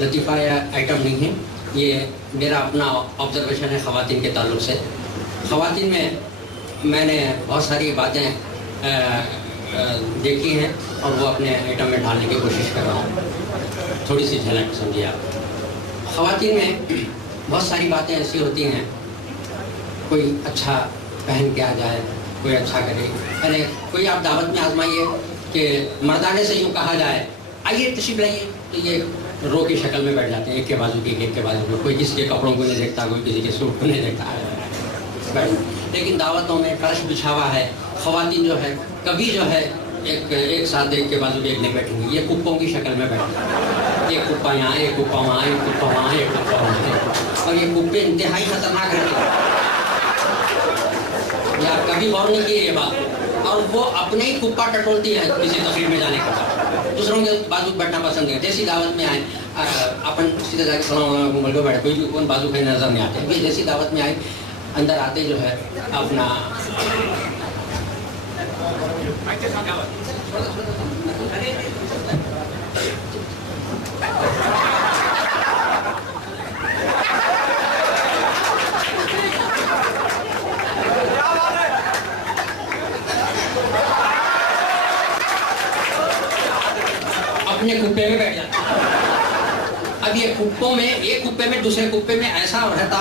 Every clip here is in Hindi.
लतीफ़ा या आइटम नहीं है, ये मेरा अपना ऑब्जर्वेशन है ख़वातीन के ताल्लुक़ से। ख़वातीन में मैंने बहुत सारी बातें देखी हैं और वो अपने आइटम में ढालने की कोशिश कर रहा हूँ। थोड़ी सी झलक समझिए आप। ख़वातीन में बहुत सारी बातें ऐसी होती हैं, कोई अच्छा पहन के आ जाए, कोई अच्छा करे। अरे कोई आप दावत में आजमाइए कि मर्दाने से यूँ कहा जाए आइए तशरीफ़ लाइए, तो ये रो की शक्ल में बैठ जाते हैं, एक के बाजू की एक के बाजू में। कोई किसी के कपड़ों को नहीं देखता, कोई किसी के सूट को नहीं देखता। लेकिन दावतों में फर्श बिछा हुआ है, ख़वातीन जो है कभी जो है एक साथ एक के बाजू एक नहीं बैठेंगी, ये कुप्पों की शक्ल में बैठेंगे। एक कुप्पा यहाँ, एक कुप्पा वहाँ, एक कुप्पा वहाँ, एक कुप्पा वहाँ, और ये कुप्पे इंतहाई खतरनाक रहते हैं। या कभी गौर नहीं किए ये बात। और वो अपने ही कुप्पा टटोलती है किसी तकरीर में जाने के बाद, दूसरों के बाजू बैठना पसंद है। जैसी दावत में आए अपन सीधे जाके सलाम बोल के बैठे, कोई भी कौन बाजू कहीं नजर नहीं आते। ये जैसी दावत में आए अंदर आते जो है अपना अपने कुप्पे में बैठ जाते। अब ये कुप्पों में, एक कुप्पे में दूसरे कुप्पे में ऐसा रहता,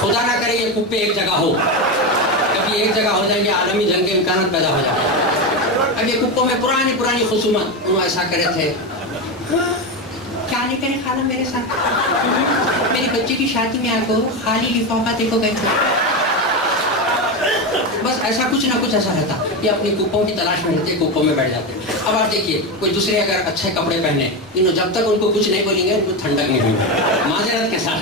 खुदा ना करे ये कुप्पे एक जगह हो, कभी एक जगह हो जाएंगे, आलमी जंग के इम्कान पैदा हो जाएंगे। अब ये कुप्पों में पुरानी पुरानी खुसूमत, उन्होंने ऐसा करे थे, क्या नहीं करे खाना मेरे साथ, मेरी बच्ची की शादी में आपको खाली लिफाफा देखो गए थे। बस ऐसा कुछ ना कुछ ऐसा रहता। ये अपनी कुप्पों की तलाश में रहते, कुप्पों में बैठ जाते। अब आप देखिए कोई दूसरे अगर अच्छे कपड़े पहने, इन्हों जब तक उनको कुछ नहीं बोलेंगे उनको ठंडक नहीं होगी, माजरत के साथ।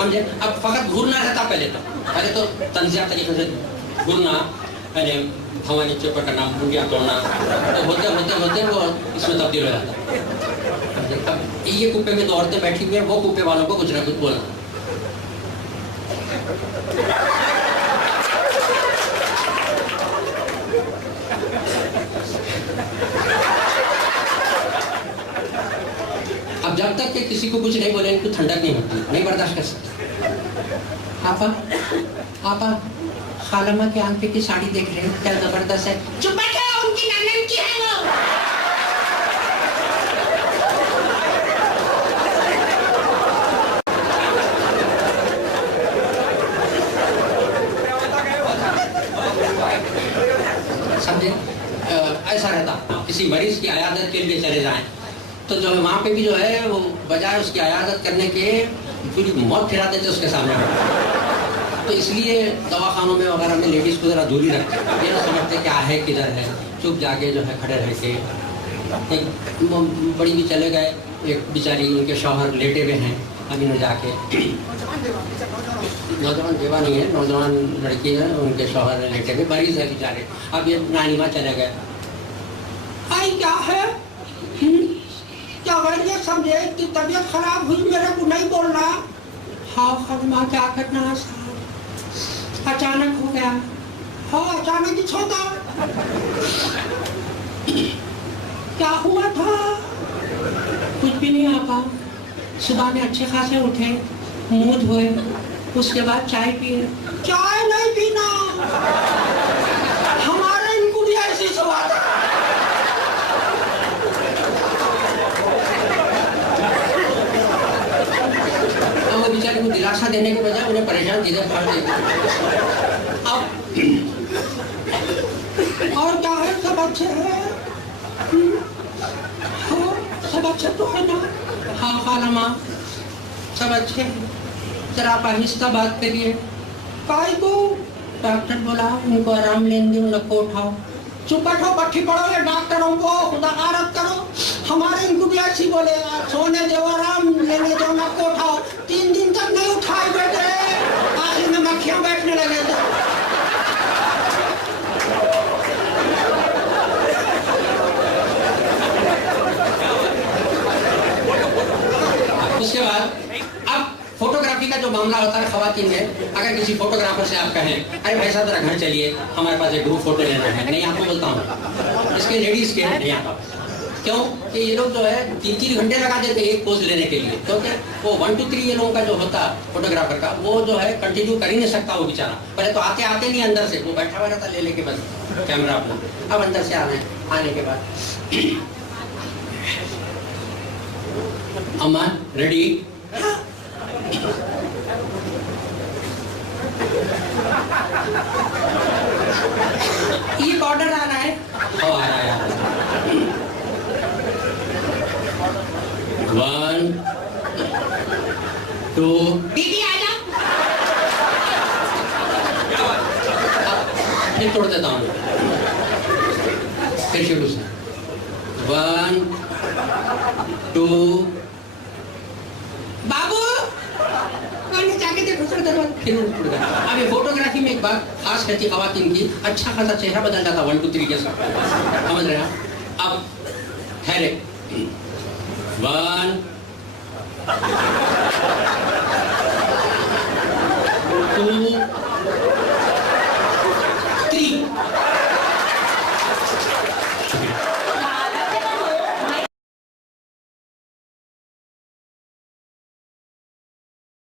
समझे? अब फकत घूरना रहता पहले तो तंजिया तरीके से घूरना, अरे हवा नीचे पकड़ना, मुंडिया तोड़ना, तो होते होते होते वो इसमें तब्दील हो जाता। अब ये कुप्पे में दो औरतें बैठी हुई हैं, वो कुप्पे वालों को कुछ ना कुछ बोलना। अब जब तक कि किसी को कुछ नहीं बोले इनको ठंडक नहीं होती, नहीं बर्दाश्त कर सकते। आपा खालमा के आंख पे की साड़ी देख रहे हैं, क्या जबरदस्त है। चुप बैठे, उनकी ननन की है वो। समझे? ऐसा रहता। किसी मरीज की अयादत के लिए चले जाएं तो जो है वहाँ पे भी जो है वो बजाय उसकी अयादत करने के पूरी मौत फिरा देते उसके सामने। तो इसलिए दवाखानों में वगैरह में लेडीज़ को ज़रा दूरी रखते हैं, ये ना समझते क्या है किधर है, चुप जाके जो है खड़े रह के। एक बड़ी भी चले गए, एक बेचारी उनके शौहर लेटे हुए हैं, अभी न जाके, नौजवान बेवा नहीं है, नौजवान लड़की है, उनके शौहर लेटे हुए, मरीज है बेचारे। अब ये नानी माँ चले गए, आई क्या है, क्या वजह समझे कि तबीयत खराब हुई, मेरे को नहीं बोलना। हाँ खालमा क्या करना, अचानक हो गया। हाँ अचानक ही होगा, क्या हुआ था? कुछ भी नहीं आपा, सुबह में अच्छे खासे उठे, मुंह धोए, उसके बाद चाय पिए। चाय नहीं पीना, हमारे इनको भी ऐसी स्वाद है। वो बेचारे को दिलासा देने के बजाय उन्हें परेशान चीजें फाड़ देती। अब और क्या है, सब अच्छे हैं? हाँ सब अच्छे तो है ना? हाँ खालमा सब अच्छे हैं, जरा आप आहिस्ता बात करिए। काय को? डॉक्टर बोला उनको आराम लेने दो, उनको उठाओ। चुप बैठो, पट्टी पड़ो, ये डॉक्टरों को खुदा गारत करो। हमारे इनको भी ऐसी बोलेगा, सोने दो, आराम लेने दो, उनको उठाओ। 3 दिन तक नहीं उठाए बैठे, आखिर में मक्खियां बैठने लगे थे। उसके बाद अब फोटोग्राफी का जो मामला होता है खवातीन में, अगर किसी फोटोग्राफर से आप कहें अरे भाई साहब जरा घर चलिए, हमारे पास एक ग्रुप फोटो लेना है, नहीं आपको बोलता हूँ इसके लेडीज के नहीं आता। क्यों कि ये लोग जो है 3-3 घंटे लगा देते एक पोज लेने के लिए, क्योंकि वो 1 2 3 ये लोगों का जो होता फोटोग्राफर का, वो जो है कंटिन्यू कर ही नहीं सकता वो बेचारा। पहले तो आते आते नहीं, अंदर से वो बैठा हुआ रहता ले लेके बस कैमरा अपना। अब अंदर से आने के बाद अम्मा रेडी, ये ऑर्डर आना है, आ रहा है 1 2 दीदी आ जा, फिर तोड़ देता हूँ, फिर शुरू से 1 2 बाबू जाके देखो सर दरवाजा, फिर उठ गया। अब ये फोटोग्राफी में एक बात खास रहती है खवातीन की, अच्छा खासा चेहरा बदल जाता 1 2 3 के साथ, समझ रहे हैं? अब ठहरे 1